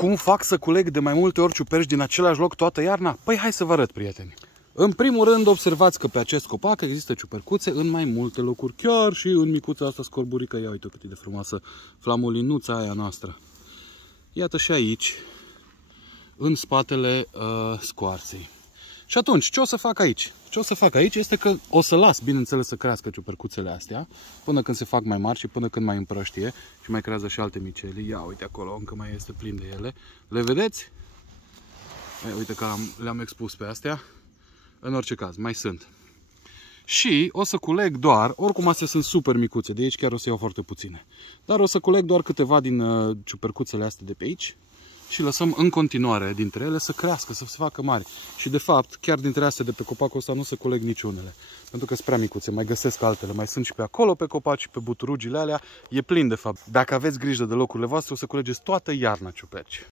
Cum fac să culeg de mai multe ori ciuperci din același loc toată iarna? Păi hai să vă arăt, prieteni. În primul rând, observați că pe acest copac există ciupercuțe în mai multe locuri, chiar și în micuța asta scorburică. Ia uite cât e de frumoasă flamulinuța aia noastră. Iată și aici, în spatele scoarței. Și atunci, ce o să fac aici? Ce o să fac aici este că o să las, bineînțeles, să crească ciupercuțele astea până când se fac mai mari și până când mai împrăștie și mai creează și alte miceli. Ia uite acolo, încă mai este plin de ele. Le vedeți? Uite că le-am expus pe astea. În orice caz, mai sunt. Și o să culeg doar, oricum astea sunt super micuțe, de aici chiar o să iau foarte puține. Dar o să culeg doar câteva din ciupercuțele astea de pe aici și lăsăm în continuare dintre ele să crească, să se facă mari. Și de fapt, chiar dintre astea de pe copacul ăsta nu se culeg niciunele, pentru că sunt prea micuțe, mai găsesc altele, mai sunt și pe acolo pe copaci, pe buturugile alea, e plin de fapt. Dacă aveți grijă de locurile voastre, o să culegeți toată iarna ciuperci.